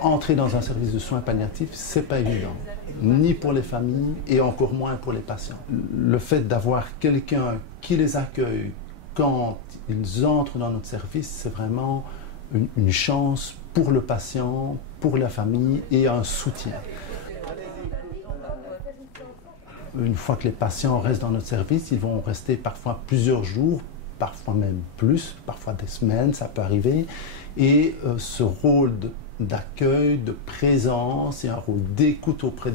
Entrer dans un service de soins palliatifs, c'est pas évident, ni pour les familles et encore moins pour les patients. Le fait d'avoir quelqu'un qui les accueille quand ils entrent dans notre service, c'est vraiment une chance pour le patient, pour la famille et un soutien. Une fois que les patients restent dans notre service, ils vont rester parfois plusieurs jours, parfois même plus, parfois des semaines, ça peut arriver. Et ce rôle d'accueil, de présence et un rôle d'écoute auprès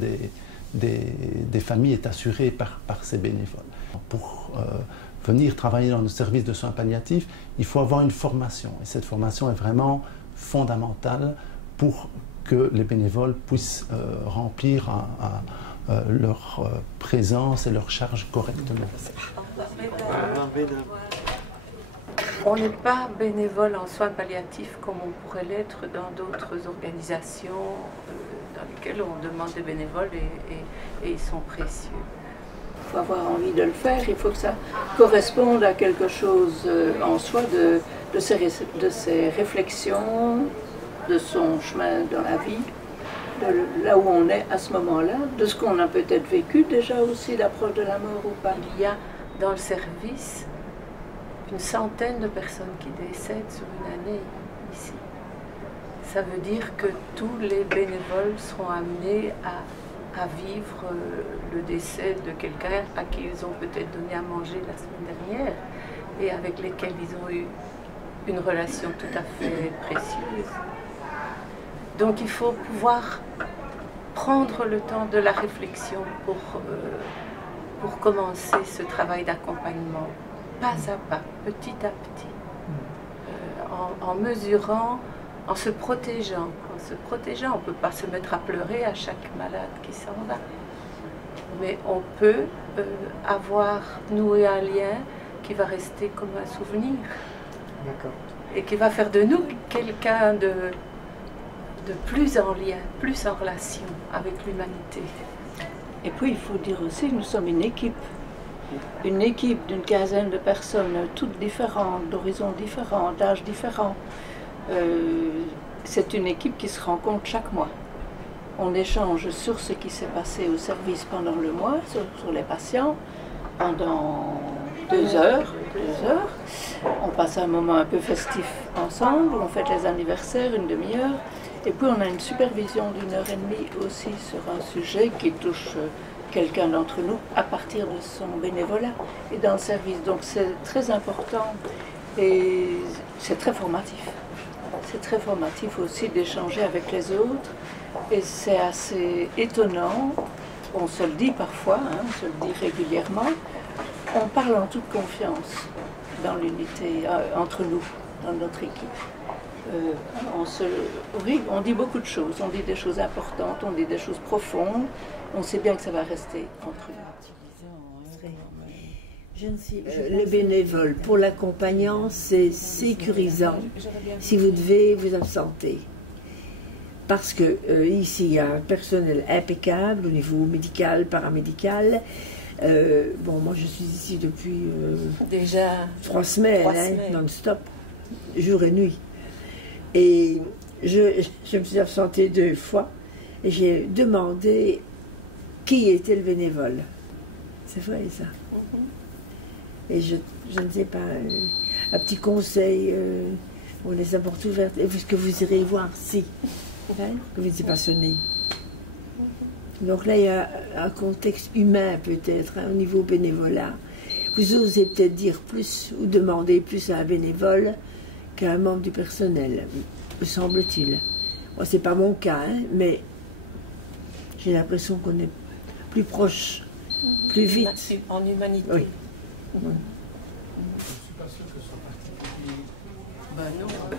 des familles est assuré par ces bénévoles. Pour venir travailler dans le service de soins palliatifs, il faut avoir une formation. Et cette formation est vraiment fondamentale pour que les bénévoles puissent remplir leur présence et leur charge correctement. On n'est pas bénévole en soins palliatifs comme on pourrait l'être dans d'autres organisations dans lesquelles on demande des bénévoles et ils sont précieux. Il faut avoir envie de le faire, il faut que ça corresponde à quelque chose en soi de ses réflexions, de son chemin dans la vie, de là où on est à ce moment-là, de ce qu'on a peut-être vécu déjà aussi, l'approche de la mort ou pas. Il y a dans le service une centaine de personnes qui décèdent sur une année ici. Ça veut dire que tous les bénévoles seront amenés à vivre le décès de quelqu'un à qui ils ont peut-être donné à manger la semaine dernière et avec lesquels ils ont eu une relation tout à fait précieuse. Donc il faut pouvoir prendre le temps de la réflexion pour commencer ce travail d'accompagnement, pas à pas, petit à petit, en mesurant, en se protégeant. On ne peut pas se mettre à pleurer à chaque malade qui s'en va. Mais on peut avoir noué un lien qui va rester comme un souvenir. Et qui va faire de nous quelqu'un de plus en lien, plus en relation avec l'humanité. Et puis il faut dire aussi que nous sommes une équipe d'une quinzaine de personnes, toutes différentes, d'horizons différents, d'âges différents. C'est une équipe qui se rencontre chaque mois. On échange sur ce qui s'est passé au service pendant le mois, sur les patients, pendant 2 heures. On passe un moment un peu festif ensemble, on fête les anniversaires, une demi-heure, et puis on a une supervision d'1h30 aussi sur un sujet qui touche quelqu'un d'entre nous à partir de son bénévolat et dans le service. Donc c'est très important et c'est très formatif. C'est très formatif aussi d'échanger avec les autres et c'est assez étonnant, on se le dit parfois, on se le dit régulièrement, on parle en toute confiance dans l'unité, entre nous, dans notre équipe. On dit beaucoup de choses, on dit des choses importantes, on dit des choses profondes, on sait bien que ça va rester entre nous. Le bénévole, pour l'accompagnant, c'est sécurisant si vous devez vous absenter. Parce que ici, il y a un personnel impeccable au niveau médical, paramédical. Bon, moi, je suis ici depuis déjà 3 semaines, non-stop, jour et nuit. Et je me suis absentée 2 fois et j'ai demandé qui était le bénévole. C'est vrai, ça. Et je ne sais pas, un petit conseil, on laisse la porte ouverte, et que vous irez voir si, que vous êtes passionné. Donc là, il y a un contexte humain peut-être, au niveau bénévolat. Vous osez peut-être dire plus ou demander plus à un bénévole qu'à un membre du personnel, me semble-t-il. Moi, c'est pas mon cas, mais j'ai l'impression qu'on est plus proche, plus vite. En humanité. Oui.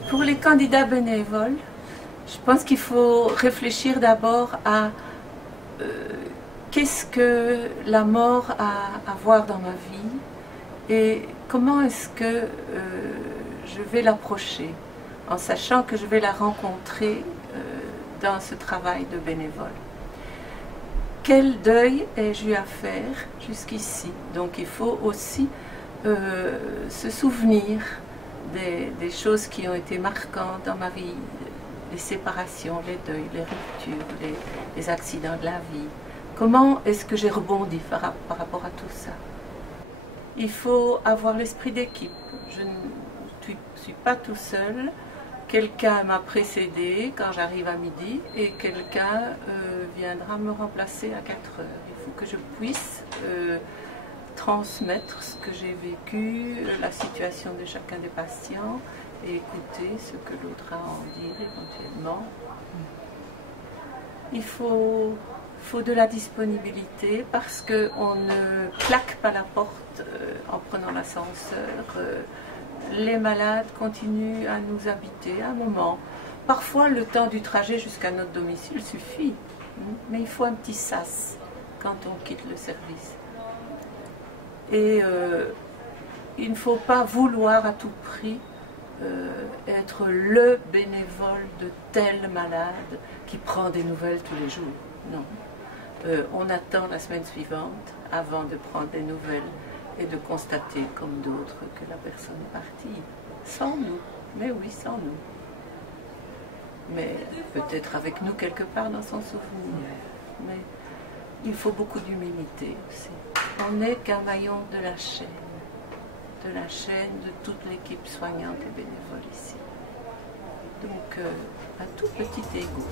Pour les candidats bénévoles, je pense qu'il faut réfléchir d'abord à qu'est-ce que la mort a à voir dans ma vie et comment est-ce que je vais l'approcher en sachant que je vais la rencontrer dans ce travail de bénévole. Quel deuil ai-je eu à faire jusqu'ici? Donc il faut aussi se souvenir des choses qui ont été marquantes dans ma vie, les séparations, les deuils, les ruptures, les accidents de la vie. Comment est-ce que j'ai rebondi par rapport à tout ça? Il faut avoir l'esprit d'équipe. Je ne suis pas tout seul. Quelqu'un m'a précédé quand j'arrive à midi et quelqu'un viendra me remplacer à 4 heures. Il faut que je puisse transmettre ce que j'ai vécu, la situation de chacun des patients et écouter ce que l'autre a à en dire éventuellement. Il faut de la disponibilité parce qu'on ne claque pas la porte en prenant l'ascenseur. Les malades continuent à nous habiter un moment. Parfois, le temps du trajet jusqu'à notre domicile suffit, mais il faut un petit sas quand on quitte le service. Et il ne faut pas vouloir à tout prix être le bénévole de tel malade qui prend des nouvelles tous les jours. Non. On attend la semaine suivante avant de prendre des nouvelles et de constater, comme d'autres, que la personne est partie. Sans nous. Mais oui, sans nous. Mais peut-être avec nous quelque part dans son souvenir. Mais il faut beaucoup d'humilité aussi. On n'est qu'un maillon de la chaîne de toute l'équipe soignante et bénévole ici. Donc, un tout petit égo.